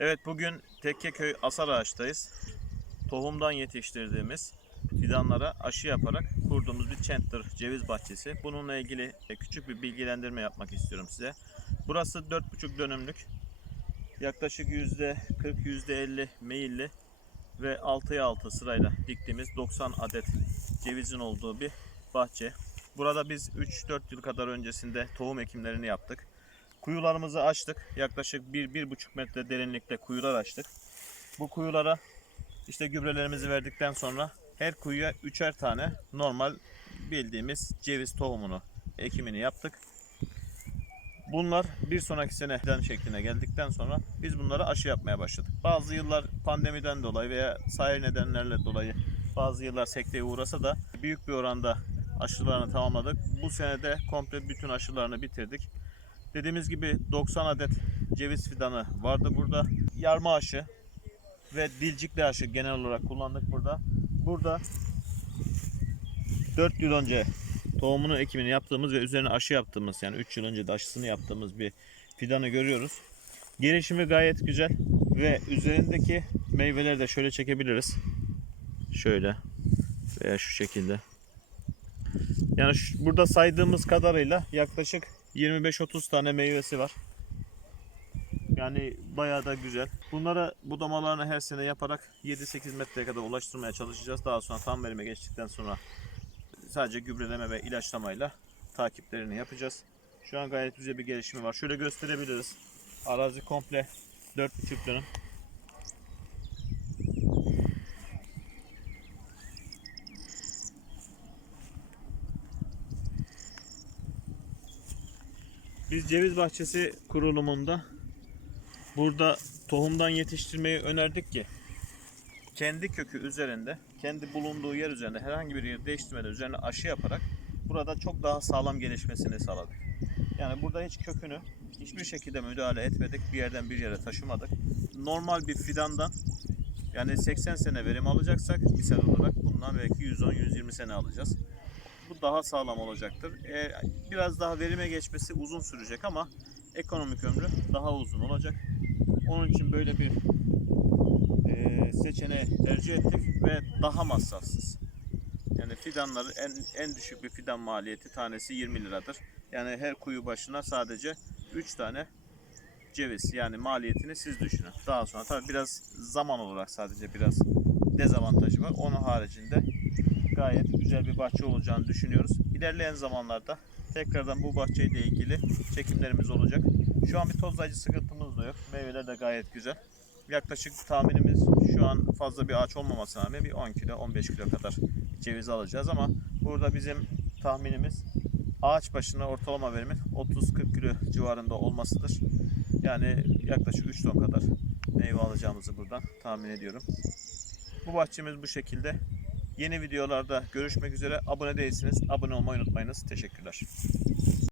Evet bugün Tekkeköy Asar Ağaç'tayız. Tohumdan yetiştirdiğimiz fidanlara aşı yaparak kurduğumuz bir Center ceviz bahçesi. Bununla ilgili e, küçük bir bilgilendirme yapmak istiyorum size. Burası 4,5 dönümlük. Yaklaşık %40, %50 meyilli ve 6'ya 6 sırayla diktiğimiz 90 adet cevizin olduğu bir bahçe. Burada biz 3-4 yıl kadar öncesinde tohum ekimlerini yaptık. Kuyularımızı açtık. Yaklaşık 1-1,5 metre derinlikte kuyular açtık. Bu kuyulara işte gübrelerimizi verdikten sonra her kuyuya üçer tane normal bildiğimiz ceviz tohumunu ekimini yaptık. Bunlar bir sonraki sene fidan şekline geldikten sonra biz bunları aşı yapmaya başladık. Bazı yıllar pandemiden dolayı veya sair nedenlerle dolayı bazı yıllar sekteye uğrasa da büyük bir oranda aşılarını tamamladık. Bu senede komple bütün aşılarını bitirdik. Dediğimiz gibi 90 adet ceviz fidanı vardı burada. Yarma aşı ve dilcikli aşı genel olarak kullandık burada. Burada 4 yıl önce tohumunu ekimini yaptığımız ve üzerine aşı yaptığımız yani 3 yıl önce de aşısını yaptığımız bir fidanı görüyoruz. Gelişimi gayet güzel ve üzerindeki meyveleri de şöyle çekebiliriz. Şöyle veya şu şekilde. Yani şu- burada saydığımız kadarıyla yaklaşık 25-30 tane meyvesi var. Yani bayağı da güzel. Bunlara budamalarını her sene yaparak 7-8 metreye kadar ulaştırmaya çalışacağız. Daha sonra tam verime geçtikten sonra sadece gübreleme ve ilaçlamayla takiplerini yapacağız. Şu an gayet güzel bir gelişimi var. Şöyle gösterebiliriz. Arazi komple 4,5 dönüm. Biz ceviz bahçesi kurulumunda burada tohumdan yetiştirmeyi önerdik ki kendi kökü üzerinde, kendi bulunduğu yer üzerinde herhangi bir yer değiştirmeden üzerine aşı yaparak burada çok daha sağlam gelişmesini sağladık. Yani burada hiç kökünü hiçbir şekilde müdahale etmedik, bir yerden bir yere taşımadık. Normal bir fidandan yani 80 sene verim alacaksak misal olarak bundan belki 110-120 sene alacağız. Bu daha sağlam olacaktır. Ee, biraz daha verime geçmesi uzun sürecek ama ekonomik ömrü daha uzun olacak. Onun için böyle bir e, seçeneği tercih ettik ve daha masrafsız. Yani fidanları en, en düşük bir fidan maliyeti tanesi 20 liradır. Yani her kuyu başına sadece 3 tane ceviz yani maliyetini siz düşünün. Daha sonra tabii biraz zaman olarak sadece biraz dezavantajı var. Onun haricinde gayet güzel bir bahçe olacağını düşünüyoruz. İlerleyen zamanlarda tekrardan bu bahçeyle ilgili çekimlerimiz olacak. Şu an bir tozlayıcı sıkıntımız da yok. Meyveler de gayet güzel. Yaklaşık tahminimiz şu an fazla bir ağaç olmamasına rağmen bir 10 kilo 15 kilo kadar ceviz alacağız ama burada bizim tahminimiz ağaç başına ortalama verimi 30-40 kilo civarında olmasıdır. Yani yaklaşık 3 ton kadar meyve alacağımızı buradan tahmin ediyorum. Bu bahçemiz bu şekilde. Yeni videolarda görüşmek üzere. Abone değilsiniz. Abone olmayı unutmayınız. Teşekkürler.